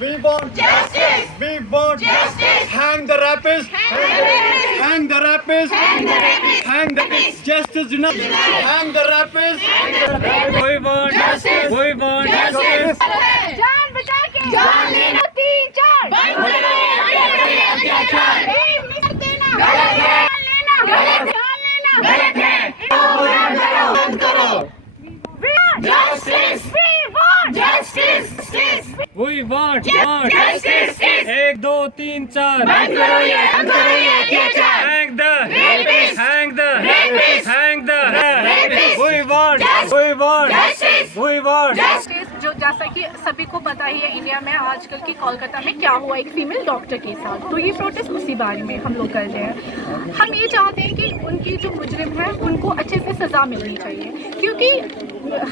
We want justice. We want justice. Hang the rapists. Hang the rapists. Hang the rapists. Justice enough. Hang the rapists. We want justice. We want justice. जान बचा के जान लेना 3-4 बंद करो ये अत्याचार देना गलत है जान लेना गलत है बंद करो justice we want justice We want justice. 1 2 3 4 बंद करो ये अत्याचार Hang the Rapists. hang the Rapists. hang the Rapists. We want Justice. we want justice जो जैसा कि सभी को पता ही है इंडिया में आजकल की कोलकाता में क्या हुआ एक फीमेल डॉक्टर के साथ, तो ये प्रोटेस्ट उसी बारे में हम लोग कर रहे हैं। हम ये चाहते हैं कि उनकी जो मुजरिम है उनको अच्छे से सज़ा मिलनी चाहिए, क्योंकि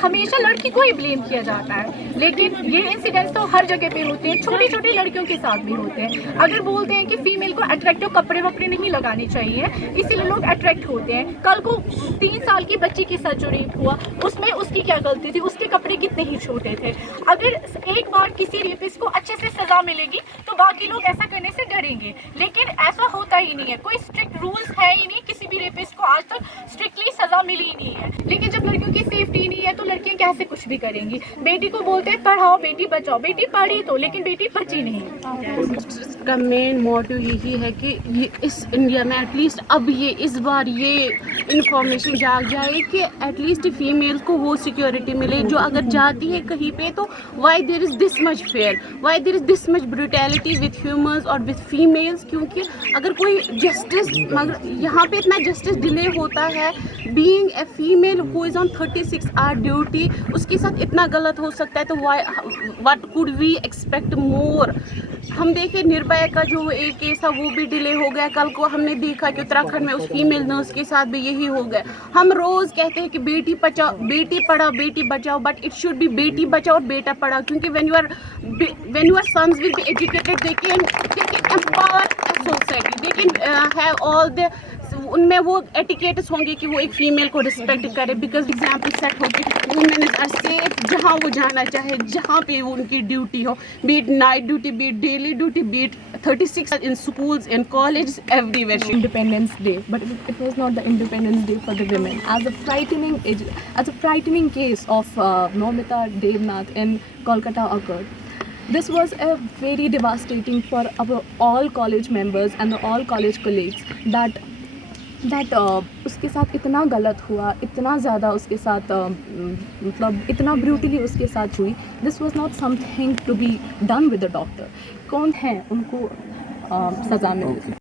हमेशा लड़की को ही ब्लेम किया जाता है, लेकिन ये इंसिडेंट्स तो हर जगह पे होते हैं, छोटी छोटी लड़कियों के साथ भी होते हैं। अगर बोलते हैं कि फीमेल को अट्रैक्टिव कपड़े वपड़े नहीं लगाने चाहिए इसीलिए लोग अट्रैक्ट होते हैं, कल को 3 साल की बच्ची के साथ जो रेप हुआ उसमें उसकी क्या गलती थी, उसके कपड़े कितने ही छोटे थे। अगर एक बार किसी रेपिस्ट को अच्छे से सज़ा मिलेगी तो बाकी लोग ऐसा करने से डरेंगे, लेकिन ऐसा होता ही नहीं है, कोई स्ट्रिक्ट रूल्स है ही नहीं, किसी भी रेपिस्ट को आज तक स्ट्रिक्टली सज़ा मिली ही नहीं है। लेकिन जब लड़कियों की सेफ्टी नहीं है तो लड़कियां कैसे कुछ भी करेंगी। बेटी को बोलते हैं पढ़ाओ बेटी बचाओ, बेटी पढ़ी तो लेकिन बेटी बची नहीं। का मेन मोटिव यही है कि ये इस इंडिया में एटलीस्ट अब ये इस बार ये इंफॉर्मेशन जाग जाए कि एटलीस्ट फीमेल को वो सिक्योरिटी मिले जो अगर जाती है कहीं पे तो why there is this much fair, why there is this much brutality with humans और विद फीमेल्स। क्योंकि अगर कोई जस्टिस मगर यहाँ पे इतना जस्टिस डिले होता है, being a female who is on 36 hour duty, उसके साथ इतना गलत हो सकता है, तो why what could we expect more. हम देखें निर्भया का जो एक केस था वो भी डिले हो गया, कल को हमने देखा कि उत्तराखंड में उस फीमेल नर्स के साथ भी यही हो गया। हम रोज़ कहते हैं कि Beti Bachao Beti Padhao Beti Bachao, but it should be Beti Bachao और बेटा पढ़ाओ, क्योंकि when your sons will be educated they can empower a society, they can have all the उनमें वो एटिकेट्स होंगे कि वो एक फीमेल को रिस्पेक्ट करे, बिकॉज एग्जाम्पल सेट होगी वुमेन आर सेफ जहाँ वो जाना चाहे, जहाँ पे वो उनकी ड्यूटी हो, be it night duty, be it daily duty, be it 36 in schools, in colleges, everywhere. Independence Day, but it was not the Independence Day for the women. As a frightening case of Momita Devnath in Kolkata occurred. This was a very devastating for our all college members and all college colleagues that उसके साथ इतना गलत हुआ, इतना ज़्यादा उसके साथ मतलब इतना ब्रूटली उसके साथ हुई। This was not something to be done with the doctor. कौन है उनको सज़ा मिली।